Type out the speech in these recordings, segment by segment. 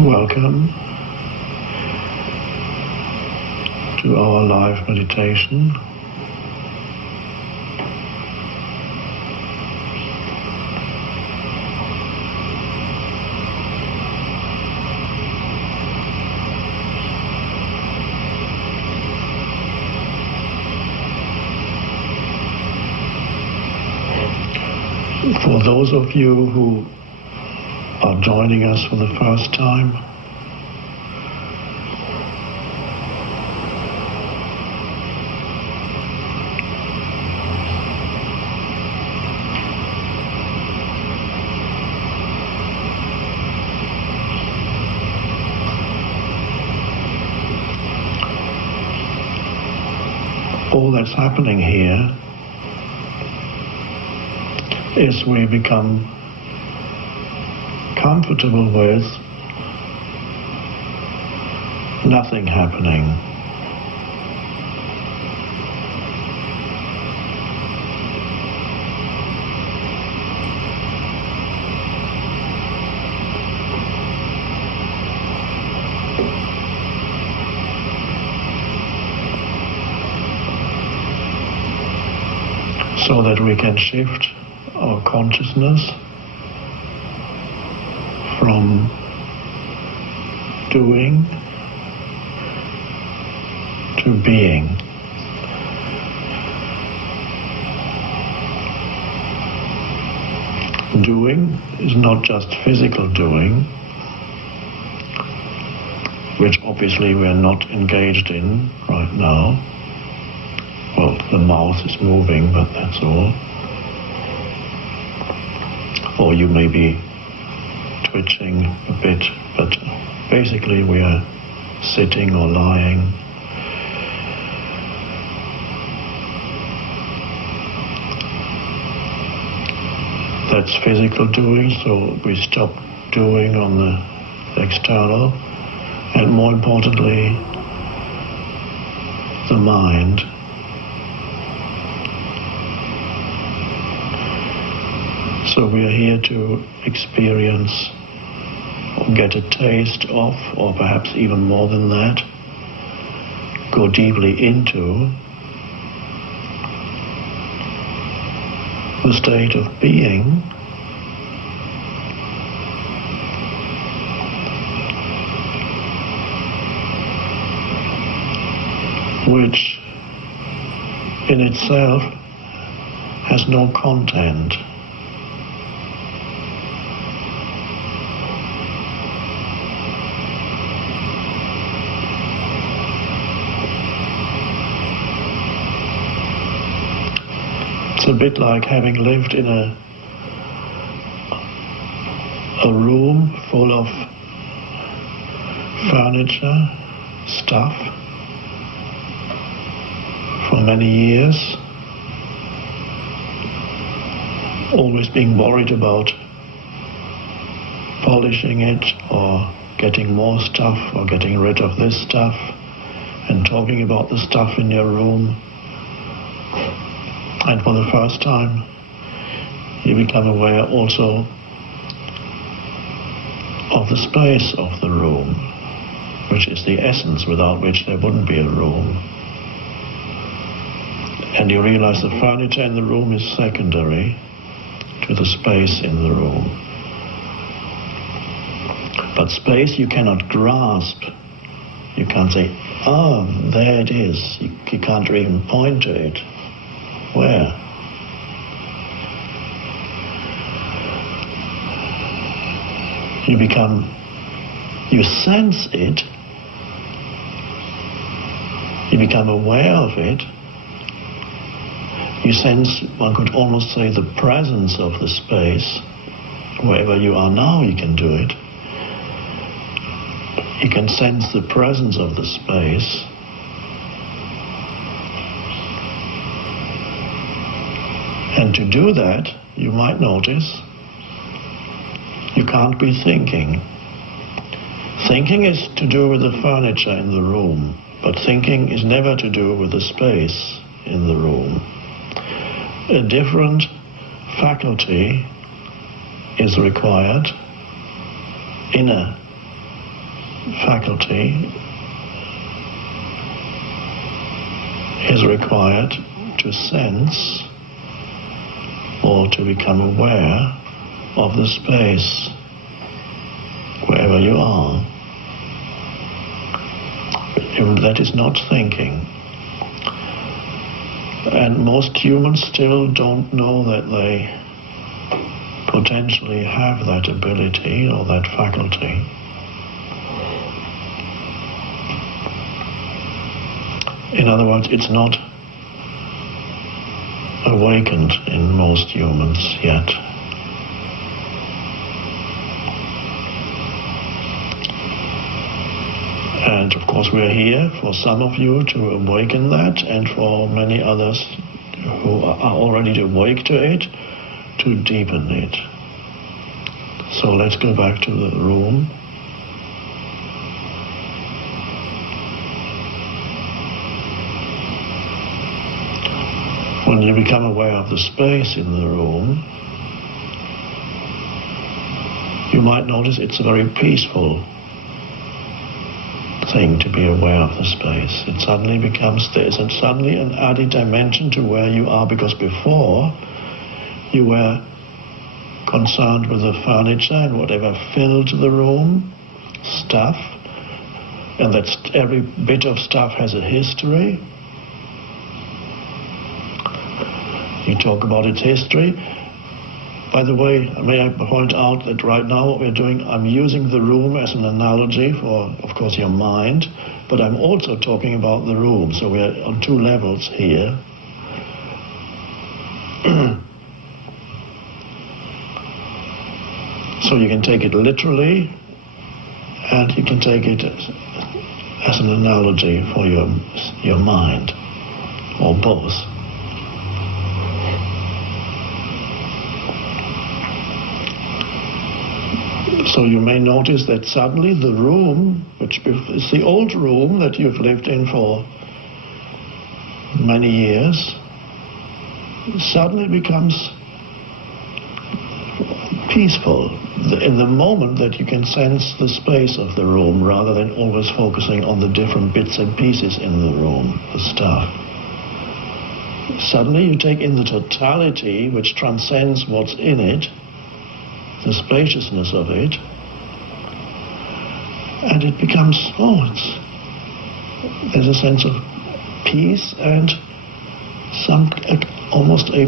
Welcome to our live meditation. For those of you who are joining us for the first time, all that's happening here is we become comfortable with nothing happening. So that we can shift our consciousness from doing to being. Doing is not just physical doing, which obviously we are not engaged in right now. Well, the mouth is moving, but that's all. Or you may be twitching a bit, but basically we are sitting or lying. That's physical doing, so we stop doing on the external, and more importantly, the mind. So we are here to experience or get a taste of, or perhaps even more than that, go deeply into the state of being which in itself has no content. It's a bit like having lived in a room full of furniture, stuff, for many years, always being worried about polishing it or getting more stuff or getting rid of this stuff and talking about the stuff in your room. And for the first time, you become aware also of the space of the room, which is the essence without which there wouldn't be a room. And you realize the furniture in the room is secondary to the space in the room. But space you cannot grasp. You can't say, oh, there it is. You can't even point to it. Where? You sense it, you become aware of it, you sense, one could almost say, the presence of the space. Wherever you are now, you can do it. You can sense the presence of the space. And to do that, you might notice, you can't be thinking. Thinking is to do with the furniture in the room, but thinking is never to do with the space in the room. A different faculty is required, inner faculty is required to sense or to become aware of the space wherever you are. That is not thinking. And most humans still don't know that they potentially have that ability or that faculty. In other words, it's not awakened in most humans yet. And of course we're here for some of you to awaken that, and for many others who are already awake to it, to deepen it. So let's go back to the room. When you become aware of the space in the room, you might notice it's a very peaceful thing to be aware of the space. It suddenly becomes, there's suddenly an added dimension to where you are, because before you were concerned with the furniture and whatever filled the room, stuff, and that every bit of stuff has a history. You talk about its history. By the way, may I point out that right now what we're doing, I'm using the room as an analogy for, of course, your mind, but I'm also talking about the room, so we're on two levels here. So you can take it literally, and you can take it as an analogy for your mind, or both. So you may notice that suddenly the room, which is the old room that you've lived in for many years, suddenly becomes peaceful in the moment that you can sense the space of the room, rather than always focusing on the different bits and pieces in the room, the stuff. Suddenly you take in the totality which transcends what's in it, the spaciousness of it, and it becomes, there's a sense of peace and almost a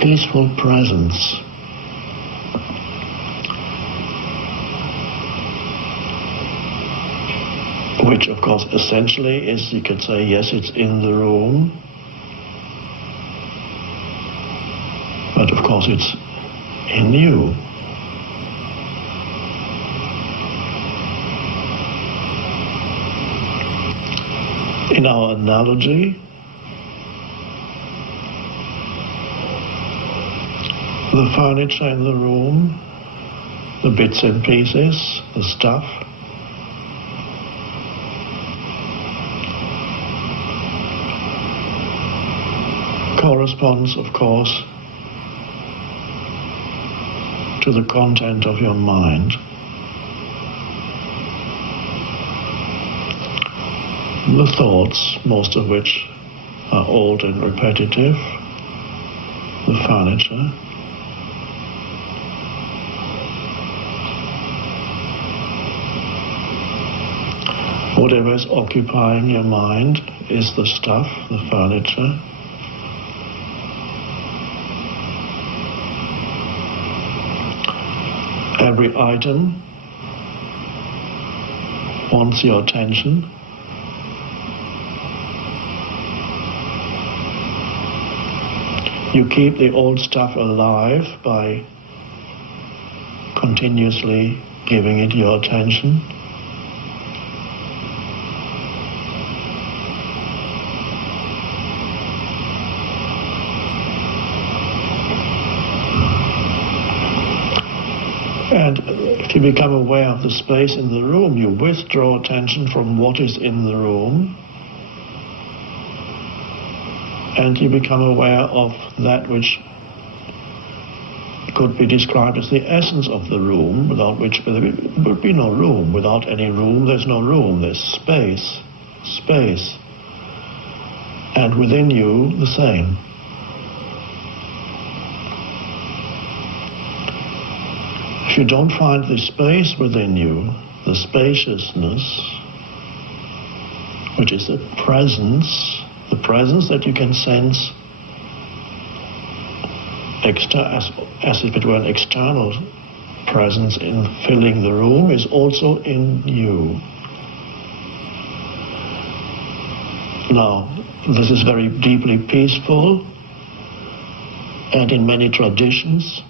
peaceful presence. Which, of course, essentially is, you could say, yes, it's in the room, but of course it's in you. In our analogy, the furniture in the room, the bits and pieces, the stuff, corresponds, of course, to the content of your mind. The thoughts, most of which are old and repetitive, the furniture, whatever is occupying your mind is the stuff, the furniture. Every item wants your attention. You keep the old stuff alive by continuously giving it your attention. And if you become aware of the space in the room, you withdraw attention from what is in the room, and you become aware of that which could be described as the essence of the room, without which there would be no room. Without any room, there's no room. There's space. Space. And within you, the same. If you don't find the space within you, the spaciousness, which is the presence that you can sense as if it were an external presence in filling the room, is also in you. Now, this is very deeply peaceful, and in many traditions,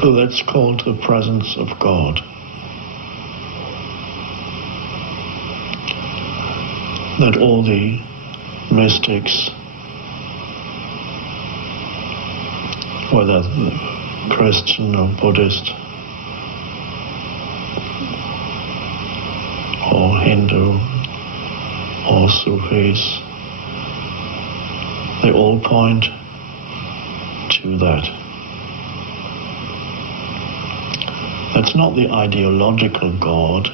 so that's called the presence of God. That all the mystics, whether Christian or Buddhist or Hindu or Sufis, they all point to that. That's not the ideological God.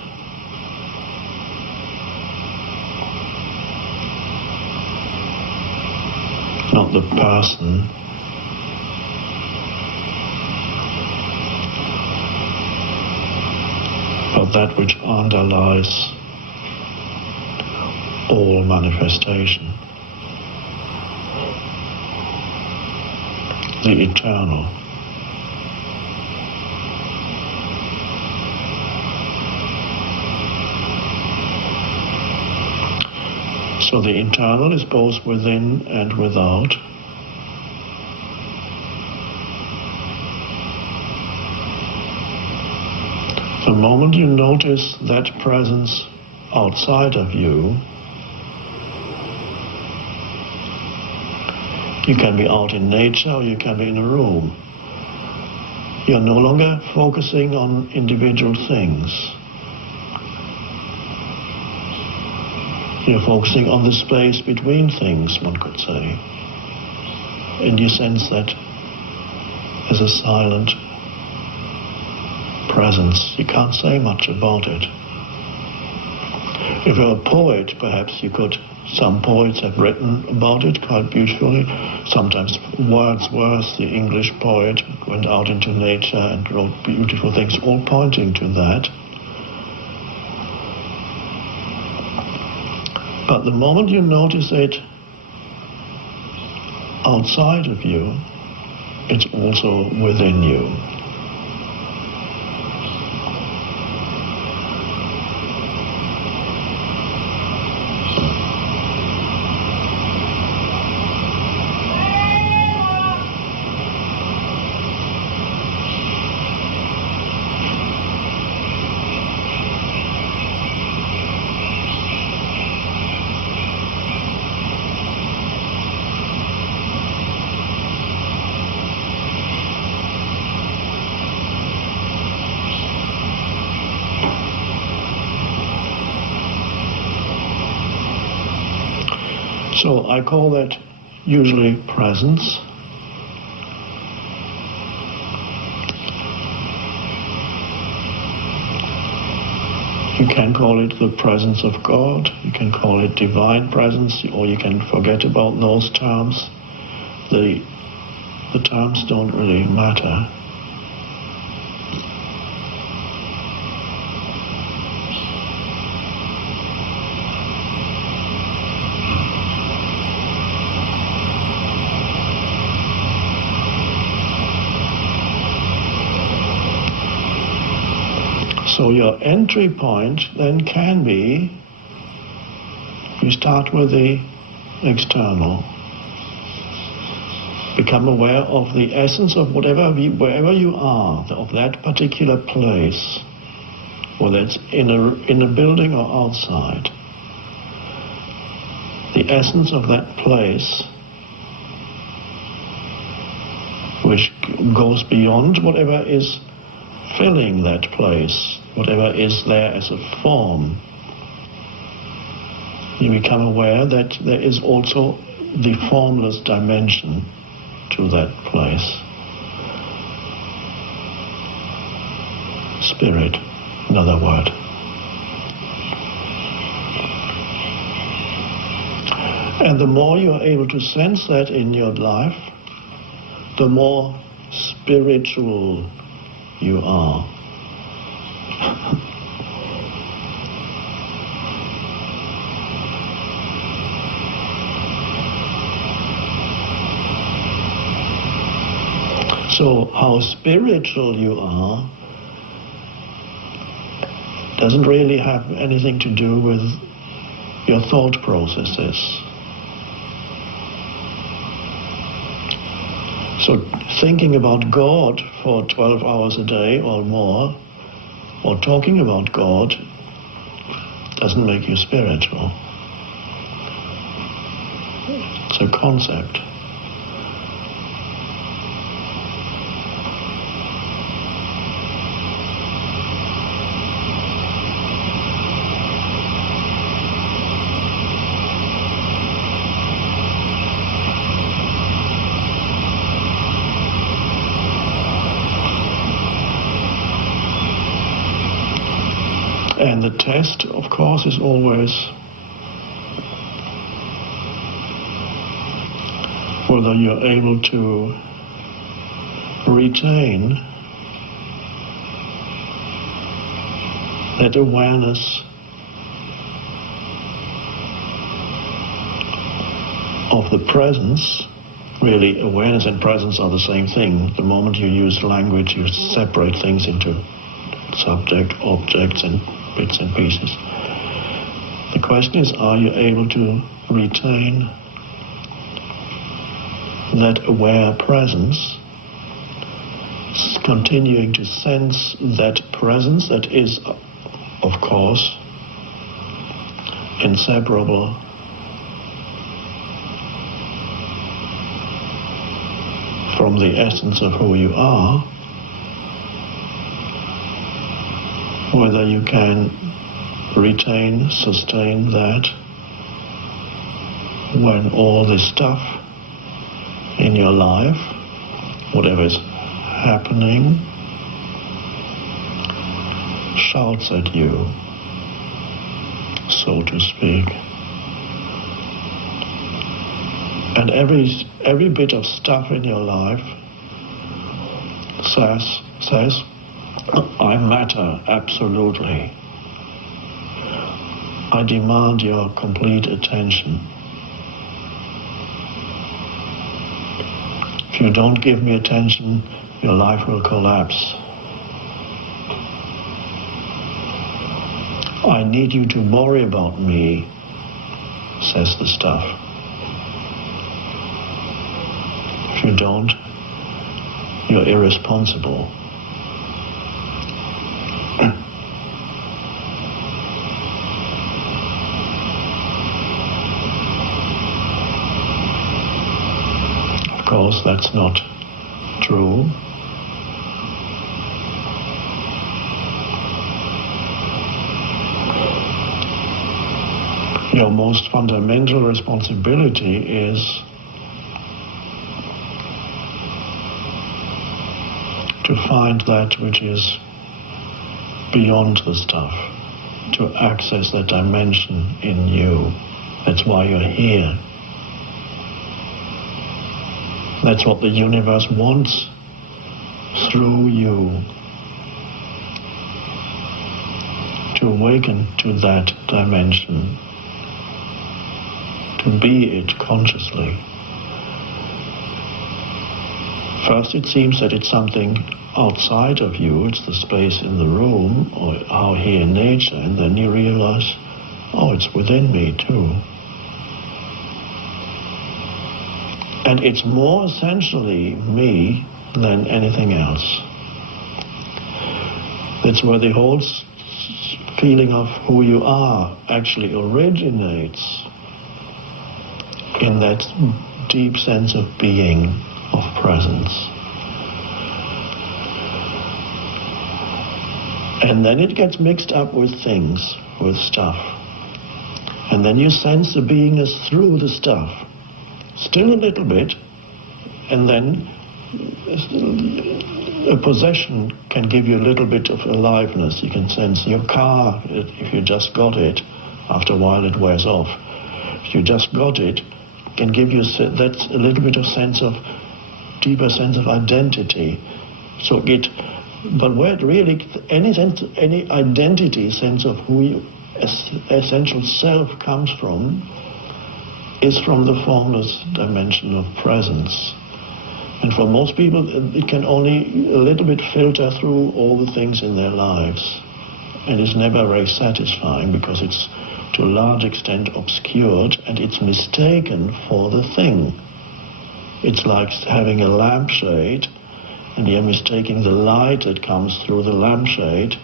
Not the person, but that which underlies all manifestation, the eternal. So the internal is both within and without. The moment you notice that presence outside of you, you can be out in nature or you can be in a room. You're no longer focusing on individual things. You're focusing on the space between things, one could say. And you sense that as a silent presence. You can't say much about it. If you're a poet, perhaps you could. Some poets have written about it quite beautifully. Sometimes Wordsworth, the English poet, went out into nature and wrote beautiful things, all pointing to that. But the moment you notice it outside of you, it's also within you. So I call that usually presence. You can call it the presence of God, you can call it divine presence, or you can forget about those terms. The terms don't really matter. So your entry point then can be, you start with the external. Become aware of the essence of wherever you are, of that particular place, whether it's in a building or outside. The essence of that place, which goes beyond whatever is filling that place, whatever is there as a form. You become aware that there is also the formless dimension to that place. Spirit, another word. And the more you are able to sense that in your life, the more spiritual you are. So how spiritual you are doesn't really have anything to do with your thought processes. So thinking about God for 12 hours a day or more, or talking about God, doesn't make you spiritual. It's a concept. And the test, of course, is always whether you're able to retain that awareness of the presence. Really, awareness and presence are the same thing. The moment you use language, you separate things into subject, objects, and bits and pieces. The question is, are you able to retain that aware presence, continuing to sense that presence that is, of course, inseparable from the essence of who you are, whether you can retain, sustain that when all this stuff in your life, whatever is happening, shouts at you, so to speak. And every bit of stuff in your life says, I matter, absolutely. I demand your complete attention. If you don't give me attention, your life will collapse. I need you to worry about me, says the stuff. If you don't, you're irresponsible. Of course, that's not true. Your most fundamental responsibility is to find that which is beyond the stuff, to access that dimension in you. That's why you're here. That's what the universe wants through you, to awaken to that dimension, to be it consciously. First it seems that it's something outside of you, it's the space in the room, or out here in nature, and then you realize, oh, it's within me too. And it's more essentially me than anything else. That's where the whole feeling of who you are actually originates, in that deep sense of being, of presence. And then it gets mixed up with things, with stuff. And then you sense the beingness through the stuff. Still a little bit, and then a possession can give you a little bit of aliveness. You can sense your car, if you just got it, after a while it wears off. If you just got it, can give you that's a little bit of deeper sense of identity. But where it really, any identity sense of who you, essential self comes from, is from the formless dimension of presence. And for most people, it can only a little bit filter through all the things in their lives. And it's never very satisfying because it's to a large extent obscured and it's mistaken for the thing. It's like having a lampshade and you're mistaking the light that comes through the lampshade.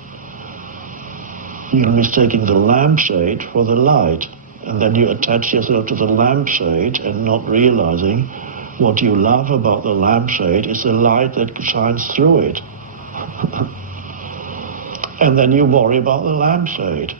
You're mistaking the lampshade for the light. And then you attach yourself to the lampshade and not realizing what you love about the lampshade is the light that shines through it. And then you worry about the lampshade.